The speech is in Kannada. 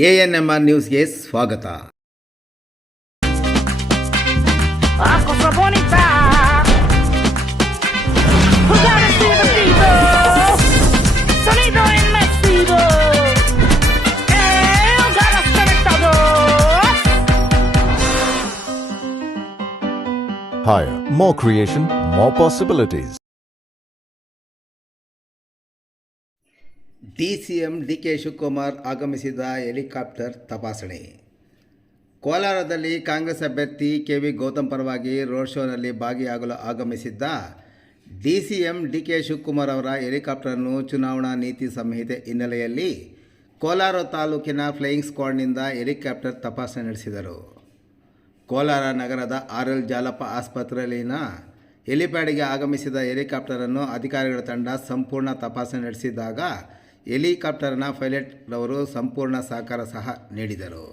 ANMR ನ್ಯೂಸ್ಗೆ ಸ್ವಾಗತ. Higher, more creation, more possibilities. DCM DK Shivakumar ಆಗಮಿಸಿದ ಹೆಲಿಕಾಪ್ಟರ್ ತಪಾಸಣೆ. ಕೋಲಾರದಲ್ಲಿ ಕಾಂಗ್ರೆಸ್ ಅಭ್ಯರ್ಥಿ KV ಗೌತಮ್ ಪರವಾಗಿ ರೋಡ್ ಶೋನಲ್ಲಿ ಭಾಗಿಯಾಗಲು ಆಗಮಿಸಿದ್ದ DCM DK ಶಿವಕುಮಾರ್ ಅವರ ಹೆಲಿಕಾಪ್ಟರನ್ನು ಚುನಾವಣಾ ನೀತಿ ಸಂಹಿತೆ ಹಿನ್ನೆಲೆಯಲ್ಲಿ ಕೋಲಾರ ತಾಲೂಕಿನ ಫ್ಲೈಯಿಂಗ್ ಸ್ಕ್ವಾಡ್ನಿಂದ ಹೆಲಿಕಾಪ್ಟರ್ ತಪಾಸಣೆ ನಡೆಸಿದರು. ಕೋಲಾರ ನಗರದ RL ಜಾಲಪ್ಪ ಆಸ್ಪತ್ರೆಯಲ್ಲಿನ ಹೆಲಿಪ್ಯಾಡ್ಗೆ ಆಗಮಿಸಿದ ಹೆಲಿಕಾಪ್ಟರನ್ನು ಅಧಿಕಾರಿಗಳ ತಂಡ ಸಂಪೂರ್ಣ ತಪಾಸಣೆ ನಡೆಸಿದಾಗ ಹೆಲಿಕಾಪ್ಟರ್ನ ಪೈಲಟ್ ರವರು ಸಂಪೂರ್ಣ ಸಹಕಾರ ಸಹ ನೀಡಿದರು.